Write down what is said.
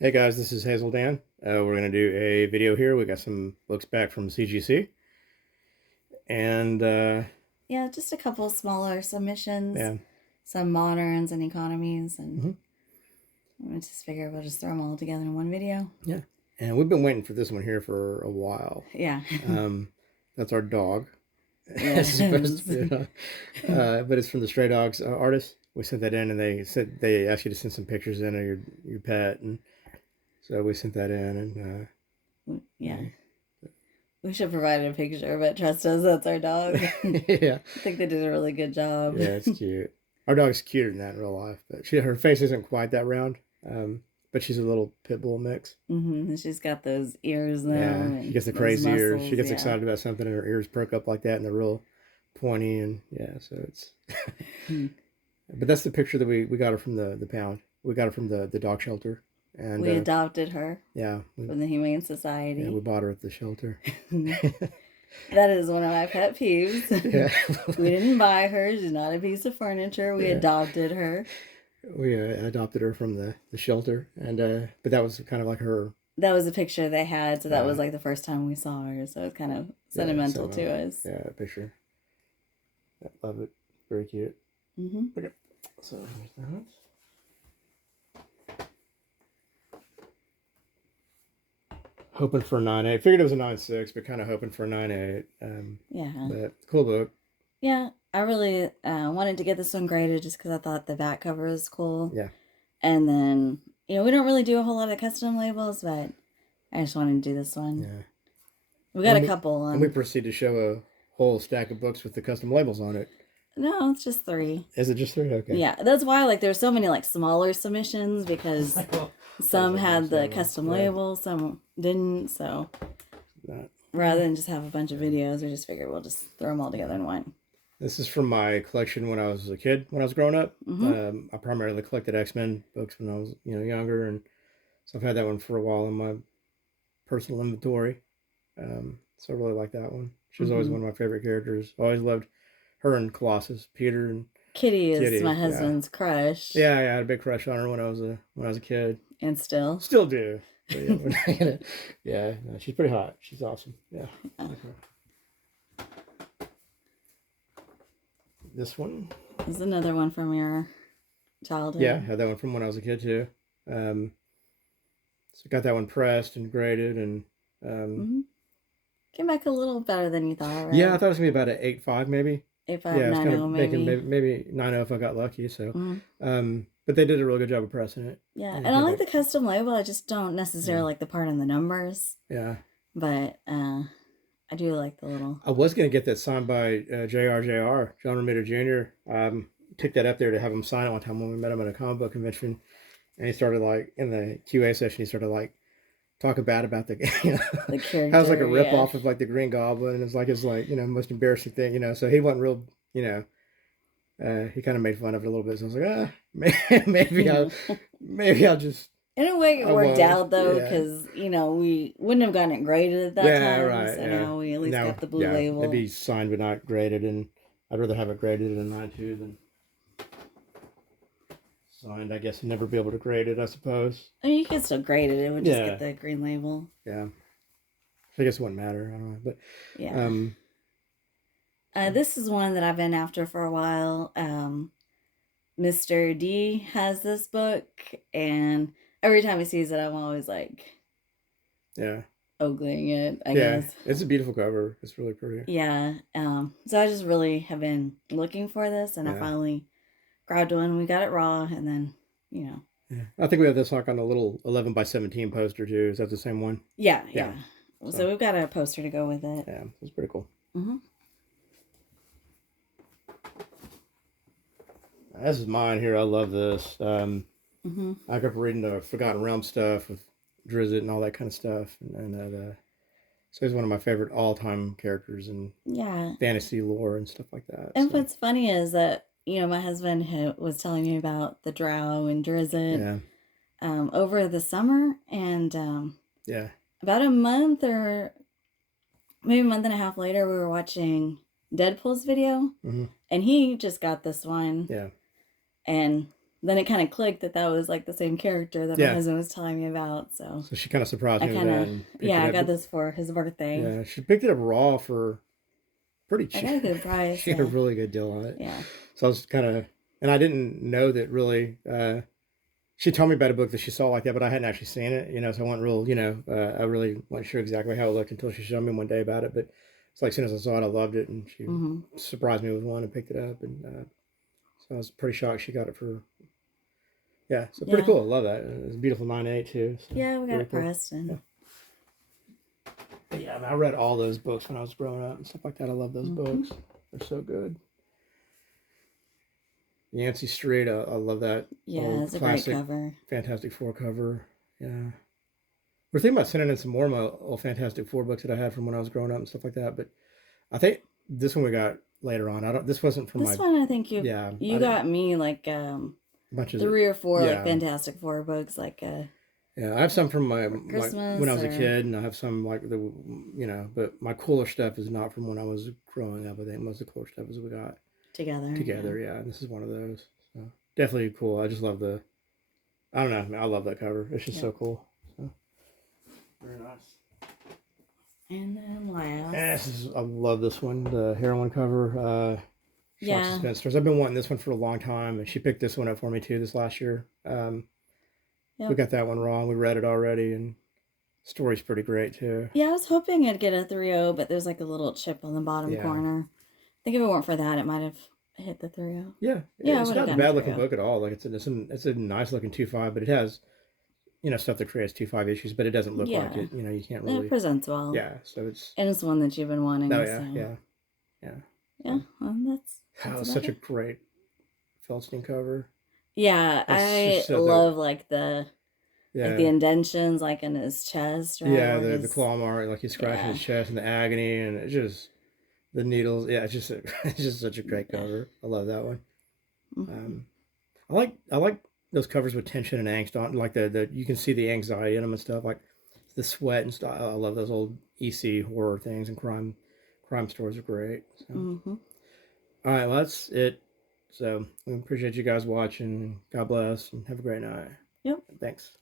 Hey guys, this is Hazel Dan. We're going to do a video here. We got some books back from CGC. And Yeah, just a couple smaller submissions, yeah. some moderns and economies, and I just figure we'll just throw them all together in one video. Yeah. And we've been waiting for this one here for a while. Yeah. That's our dog. Yes. Supposed to be, but it's from the Stray Dogs artist. We sent that in, and they said they asked you to send some pictures in of your pet, and so we sent that in, and yeah. We should provide a picture, but trust us, that's our dog. Yeah. I think they did a really good job. Yeah, it's cute. Our dog's cuter than that in real life, but her face isn't quite that round. But she's a little pit bull mix. And she's got those ears now. Yeah, she gets the crazy ears. She gets excited about something, and her ears perk up like that, and they're real pointy, and yeah, so it's. But that's the picture that we got her from the pound. We got her from the dog shelter, and we adopted her. Yeah, from the Humane Society. Yeah, we bought her at the shelter. That is one of my pet peeves. Yeah. We didn't buy her. She's not a piece of furniture. We adopted her. We adopted her from the shelter, and but that was kind of like her. That was a picture they had, so that was like the first time we saw her, so it's kind of sentimental to us. Yeah, a picture. I love it. Very cute. Okay, so here's that. Hoping for a 9.8. Figured it was a 9.6, but kind of hoping for a 9.8. Yeah. But cool book. Yeah, I really wanted to get this one graded just because I thought the back cover was cool. Yeah. And then, we don't really do a whole lot of custom labels, but I just wanted to do this one. Yeah. We got a couple. And we proceed to show a whole stack of books with the custom labels on it. No, it's just 3. Is it just 3? Okay. Yeah, that's why there's so many smaller submissions because some had the custom label, some didn't. So rather than just have a bunch of videos, we just figured we'll just throw them all together in one. This is from my collection when I was a kid. When I was growing up, I primarily collected X-Men books when I was younger, and so I've had that one for a while in my personal inventory. So I really like that one. She was always one of my favorite characters. I always loved her and Colossus, Peter, and Kitty is my husband's crush. Yeah, I had a big crush on her when I was a kid, and still do. But yeah, no, she's pretty hot. She's awesome. Yeah. This one is another one from your childhood. Yeah, I had that one from when I was a kid too. So got that one pressed and graded, and came back a little better than you thought, right? Yeah, I thought it was gonna be about an 8.5 maybe. 8.5, yeah, 9.0 maybe. Maybe 9.0 if I got lucky. So, but they did a really good job of pressing it. Yeah, and I like the custom label. I just don't necessarily like the part in the numbers. Yeah. But I do like the little. I was gonna get that signed by JR, John Romita Jr. Took that up there to have him sign it one time when we met him at a comic book convention, and he started in the QA session. He started talking bad about the the character. That was like a rip off of the Green Goblin, and it's his most embarrassing thing, So he wasn't real, he kind of made fun of it a little bit. So I was like, maybe I'll just. In a way, it worked out though, because we wouldn't have gotten it graded at that time. Right. So now we at least got the blue label. It'd be signed but not graded, and I'd rather have it graded in a 9.2 than signed. I guess and never be able to grade it. I suppose. I mean, you could still grade it. It would just get the green label. Yeah. I guess it wouldn't matter. I don't know, but yeah. This is one that I've been after for a while. Mr. D has this book, and every time he sees it, I'm always ogling it, I guess. It's a beautiful cover. It's really pretty. Yeah. So I just really have been looking for this, and I finally grabbed one. We got it raw, and then, Yeah. I think we have this on a little 11x17 poster, too. Is that the same one? Yeah. So we've got a poster to go with it. Yeah, it's pretty cool. This is mine here. I love this. I grew up reading the Forgotten Realm stuff with Drizzt and all that kind of stuff. And so he's one of my favorite all-time characters in fantasy lore and stuff like that. And what's funny is that, my husband was telling me about the Drow and Drizzt over the summer. And about a month or maybe a month and a half later, we were watching Deadpool's video. And he just got this one. Yeah. And then it kind of clicked that was like the same character that my husband was telling me about. So she kind of surprised me with that. I got this for his birthday. Yeah, she picked it up raw for pretty cheap. I got a good price. She had a really good deal on it. Yeah. So I was kind of, and I didn't know that really. She told me about a book that she saw like that, but I hadn't actually seen it, so I wasn't real, I really wasn't sure exactly how it looked until she showed me one day about it. But it's like as soon as I saw it, I loved it, and she surprised me with one and picked it up, and so I was pretty shocked she got it for. Yeah, so pretty cool. I love that. It's a beautiful 9.8 too. So yeah, we got it pressed and. Yeah, I read all those books when I was growing up and stuff like that. I love those books. They're so good. Yancey Street, I love that. Yeah, it's a great cover. Fantastic Four cover. Yeah. We're thinking about sending in some more of my old Fantastic Four books that I had from when I was growing up and stuff like that. But I think this one we got later on. This wasn't from this one. I think you got me like bunch of 3 or 4 like Fantastic Four books like. Yeah, I have some from my Christmas when I was a kid, and I have some like but my cooler stuff is not from when I was growing up. I think most of the cooler stuff is we got together. Yeah, and this is one of those. So definitely cool. I just love I don't know. I love that cover. It's just so cool. So very nice. And then last, I love this one, the heroin cover. Shock Suspense Stores. I've been wanting this one for a long time, and she picked this one up for me too this last year. We got that one wrong. We read it already, and the story's pretty great too. Yeah, I was hoping I'd get a 3.0, but there's like a little chip on the bottom corner. I think if it weren't for that, it might have hit the 3.0. Yeah, it's not a bad looking book at all. Like it's a nice looking 2.5, but it has stuff that creates 2.5 issues, but it doesn't look like it. You can't really. It presents well. Yeah, so it's. And it's one that you've been wanting. Oh yeah. Yeah, well, that's such a great Feldstein cover. Yeah, I love like the indentions like in his chest. Right? Yeah, the claw mark, like he's scratching his chest and the agony, and it's just the needles. Yeah, it's just such a great cover. I love that one. I like those covers with tension and angst on, like the you can see the anxiety in them and stuff, like the sweat and stuff. I love those old EC horror things, and crime stories are great. So. All right, well that's it. So we appreciate you guys watching. God bless and have a great night. Yep. Thanks.